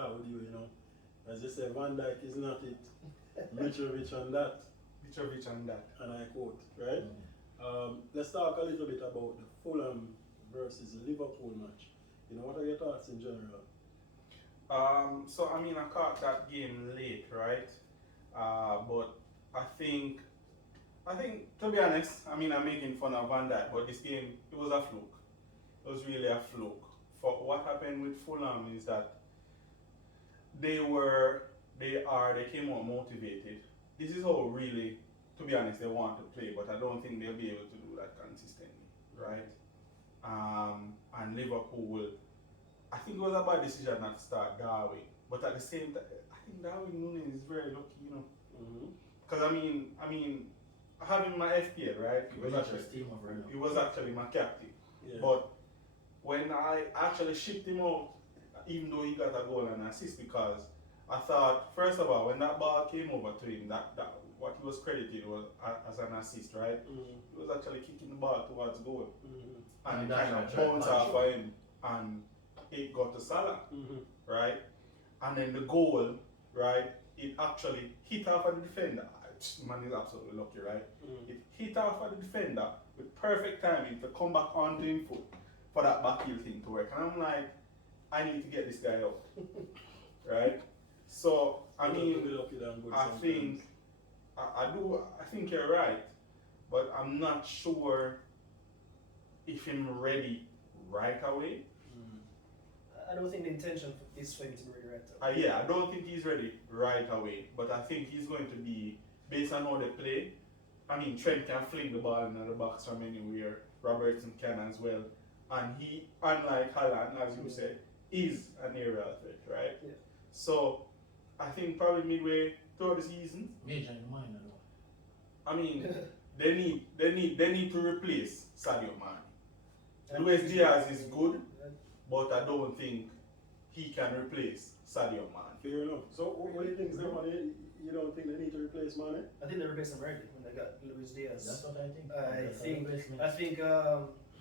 start with you, you know. As you say, Van Dijk is not it. Mitrovic on that. Mitrovic on that. And I quote, right? Let's talk a little bit about the Fulham versus Liverpool match. You know, what are your thoughts in general? So I mean, I caught that game late, right? But I think to be honest, I mean, I'm making fun of Van Dijk, but this game, it was a fluke. It was really a fluke. For what happened with Fulham is that they came out motivated. This is how really, to be honest, they want to play, but I don't think they'll be able to do that consistently, right? And Liverpool, I think it was a bad decision not to start Darwin, but at the same time, I think Darwin Núñez is very lucky, you know. Because I mean, having my FPL, right? It was actually my captain. Yeah. But when I actually shipped him out, even though he got a goal and assist, because I thought, first of all, when that ball came over to him, that what he was credited was as an assist, right? He was actually kicking the ball towards goal, and it kind of bounced off of him, and it got to Salah, right? And then the goal, right? It actually hit off of the defender. Man is absolutely lucky, right? It hit off of the defender with perfect timing to come back onto him foot for that back heel thing to work. And I'm like, I need to get this guy out, right? So I mean, I think you're right, but I'm not sure if I'm ready right away. I don't think the intention is for him to be ready right away. Yeah, I don't think he's ready right away, but I think he's going to be, based on how they play. I mean, Trent can fling the ball into the box from anywhere. Robertson can as well. And he, unlike Haaland, as you said, is an aerial threat, right? Yeah. So, I think probably midway through the season. Major in mind, I mean, they need to replace Sadio Mane. Luis Diaz is good, but I don't think he can replace Sadio Mane. Fair enough. So what do you think is their money? You don't think they need to replace Mane? I think they replaced him already when they got Luis Diaz. That's what I think. I think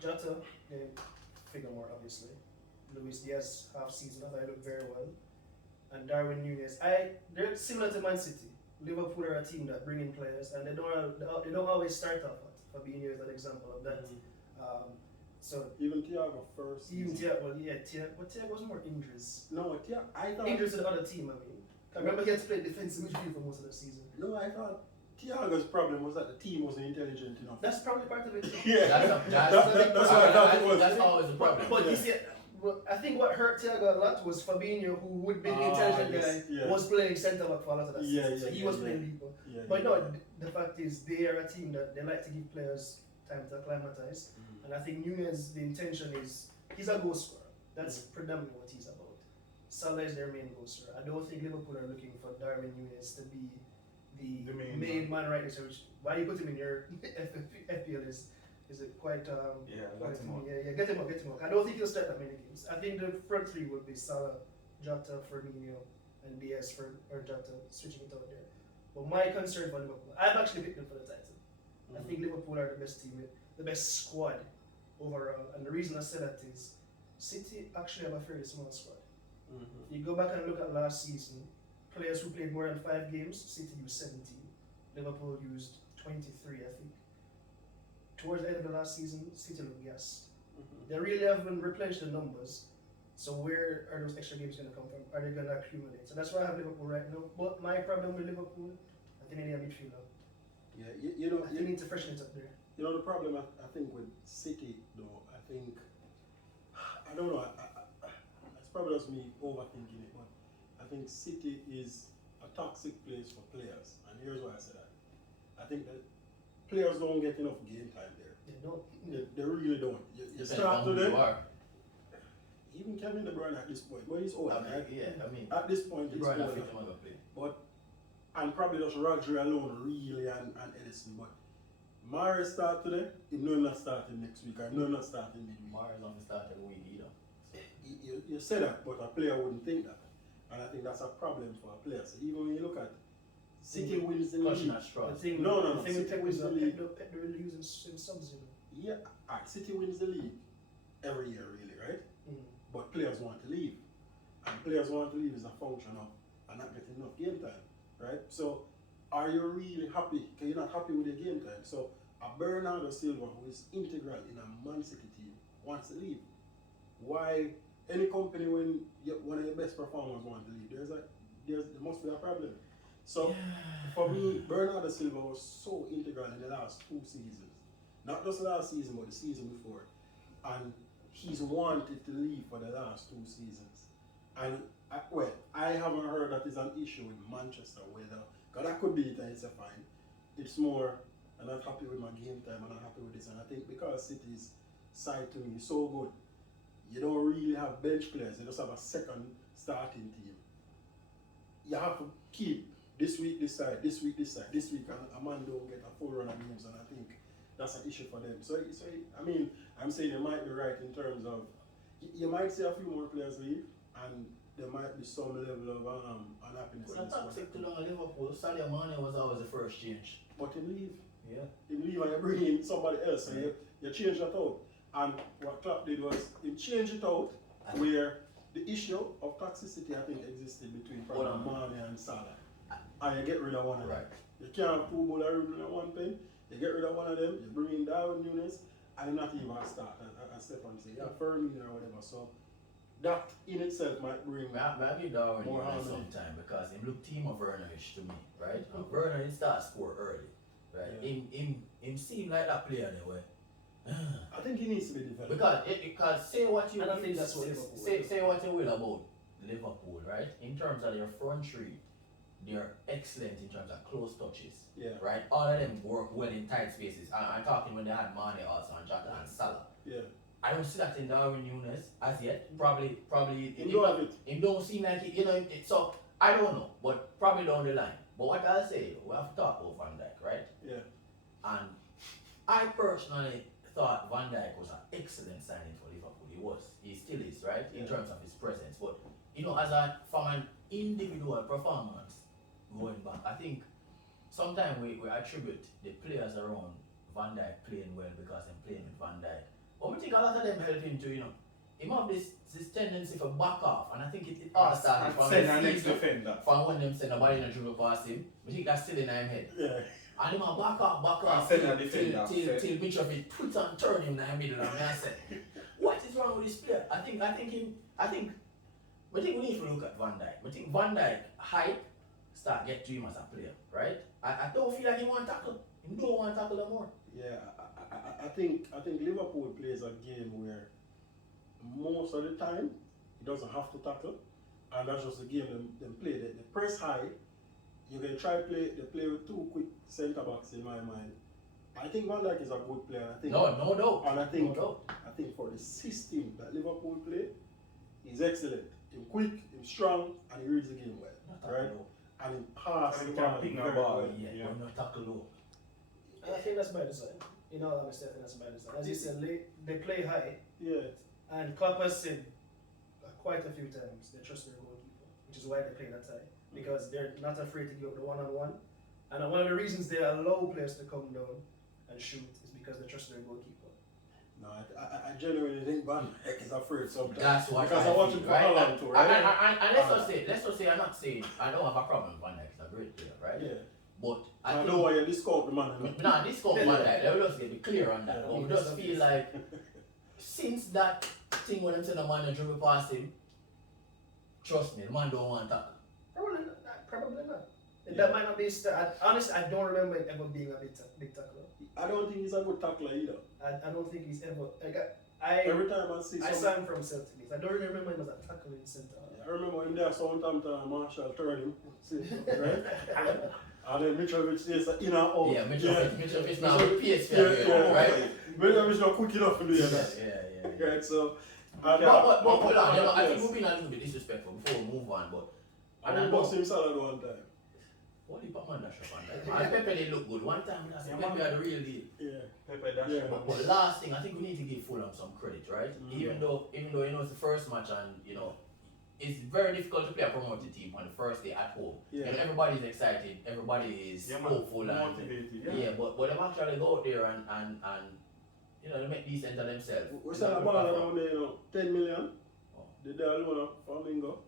Jota, they figure more obviously. Luis Diaz half season, I thought he looked very well. And Darwin Núñez, they're similar to Man City. Liverpool are a team that bring in players, and they don't always start off at. Fabinho is an example of that. So even Thiago first. Even Thiago, but Thiago was more injuries. No, Thiago, I thought injuries to the other team. I mean, I remember he had to play defensive midfield for most of the season. No, I thought Thiago's problem was that the team wasn't intelligent enough. That's probably part of it. Yeah, that's what I thought it was. That's always the problem. But you see, I think what hurt Thiago a lot was Fabinho, who would be the intelligent guy, was playing centre back for a lot of that season. So he was playing deeper. But no, the fact is they are a team that they like to give players time to acclimatize. And I think Núñez, the intention is, he's a goal scorer. That's predominantly what he's about. Salah is their main goal scorer. I don't think Liverpool are looking for Darwin Núñez to be the main man right now. Why you put him in your FPL is it quite get him out. I don't think he'll start that many games. I think the front three would be Salah, Jota, Firmino, and Diaz or Jota, switching it out there. But my concern for Liverpool, I've actually picked them for the title. I think Liverpool are the best team, the best squad overall. And the reason I say that is City actually have a fairly small squad. You go back and look at last season, players who played more than 5 games, City used 17. Liverpool used 23, I think. Towards the end of the last season, City looked gassed. They really haven't replenished the numbers. So where are those extra games going to come from? Are they going to accumulate? So that's why I have Liverpool right now. But my problem with Liverpool, I think they need a midfielder. Yeah, you know, you need to freshen it up there. You know the problem I think with City though, I don't know, it's probably just me overthinking it, but I think City is a toxic place for players, and here's why I say that. I think that players don't get enough game time there. They don't. They really don't. You start to them. Even Kevin De Bruyne at this point, well he's old, right? Yeah, I mean, at this point he's old. But and probably just Rodri alone really and Edison, but Mahrez start today, he know him not starting next week, I know him not starting midweek. Mahrez only started a week either. So. You say that, but a player wouldn't think that. And I think that's a problem for a player. So even when you look at City wins the league. No. City wins the league. Pep really using subs, Yeah, City wins the league every year, really, right? But players want to leave. and players want to leave is a function of not getting enough game time, right? So, are you really happy? Because you're not happy with your game time. So, a Bernardo Silva who is integral in a Man City team wants to leave. Why? Any company when one of your best performers wants to leave, there must be a problem. So, for me, Bernardo Silva was so integral in the last 2 seasons. Not just last season, but the season before. And he's wanted to leave for the last 2 seasons. And, I haven't heard that is an issue with Manchester, whether, because that could be it and it's a fine. It's more, I'm not happy with my game time, I'm not happy with this. And I think because City's side to me is so good, you don't really have bench players, you just have a second starting team. You have to keep this week this side, this week this side, this week, and a man don't get a full run of games, and I think that's an issue for them. So I mean, I'm saying you might be right in terms of, you might see a few more players leave, and there might be some level of unhappiness. When I talk to Liverpool, Sadio Mane was always the first change. But him leave. Yeah. Him leave and you bring in somebody else, and you change that out. And what Klopp did was, he changed it out where the issue of toxicity, I think, existed between Mane and Salah. And you get rid of one of them. You can't have 2 bowlers in one pen. You get rid of one of them, you bring in Darwin Nunes, and not even start, as Stefan say, Firmino or whatever. So that in itself might bring Maybe Darwin more Nunes harmony. sometime because he look team of Werner-ish to me, right? And Werner he start score early, right? Yeah. Him seem like that player anyway. I think he needs to be developed. Because say what you And I think that's what Liverpool say what you will about Liverpool, right? In terms of their front three, they're excellent in terms of close touches. Yeah. Right? All of them work well in tight spaces. I'm talking when they had Mane also and Jota and Salah. Yeah. I don't see that in Darwin Nunes as yet. Probably You don't have it. it don't seem like it, so I don't know, but probably down the line. But what I'll say, we have to talk about Van Dijk, right? Yeah. And I personally thought Van Dijk was an excellent signing for Liverpool. He was. He still is, right? In terms of his presence. But from an individual performance going back, I think sometimes we attribute the players around Van Dijk playing well because they're playing with Van Dijk. But we think a lot of them help him to, him have this tendency for back off, and I think it all started from the next defender. From when them send the ball in a dribble past him. We think that's still in him head. Yeah. And him a back off till Mitrovic put and turn him in the middle and I said, what is wrong with this player? I think we need to look at Van Dijk. I think Van Dijk hype start get to him as a player, right? I don't feel like he want to tackle. He don't want to tackle no more. Yeah, I think Liverpool plays a game where most of the time he doesn't have to tackle, and that's just the game them play. They press high. You can try they play with 2 quick centre backs in my mind. I think Van Dijk is a good player. I think No doubt. And I think No doubt. I think for the system that Liverpool play, he's excellent. He's quick, he's strong, and he reads the game well. Right? And he passes And he the can ball pick very a ball. well. Yeah, but not tackle low. And I think that's by design. In all honesty, I think that's by design. As you said, they play high, Yeah. and Klopp has said quite a few times they trust their goalkeeper, which is why they play that high. Because they're not afraid to give up the one-on-one. And one of the reasons they allow players to come down and shoot is because they trust their goalkeeper. No, I genuinely think Van Dijk is afraid sometimes. That's what because I feel, watch it for right? Holland too, right? And let's just say I'm not saying I don't have a problem with Van Dijk. He's a great player, right? Yeah. But I know why you discount the man. Nah, this come Van Dijk. Let me just be clear on that. But we just feel like since that thing when them send a man and dribble past him, trust me, the man don't want that. Probably not. Yeah. That might not be. Honestly, I don't remember him ever being a big tackler. I don't think he's a good tackler either. I don't think he's ever. Every time I see I some, saw him from Celtic. I don't really remember him as a tackling centre. I remember him there Southampton, Marshall turn him, right? And then Mitrovic stays in and out. Yeah, Mitrovic now PSV, yeah, right? Mitrovic not quick enough to do that. Yeah. Right, so. But hold on, I think we've been a little bit disrespectful before we move on, but. And I boxed him salad one time. What the man dash up on that? And Pepe they look good. One time I said Pepe had the real deal. Yeah. Pepe dash Yeah. But last thing, I think we need to give Fulham some credit, right? Mm-hmm. Even though it's the first match and it's very difficult to play a promoted team on the first day at home. Yeah. And everybody's excited, everybody is hopeful and motivated. but them actually go out there and they make decent of themselves. We're selling a ball around there, 10 million. Oh. Did they alone for Mingo?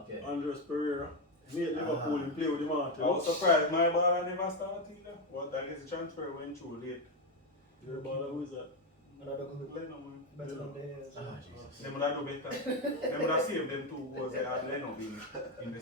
Okay. Andres Pereira. He made Liverpool and play with the I Martin. was surprised my ball never started either. But I guess the transfer went through late. Your baller, who is that? Another good. Leno, man. Better than Jesus. They would have do better. They would have saved them 2 goals they had Leno in the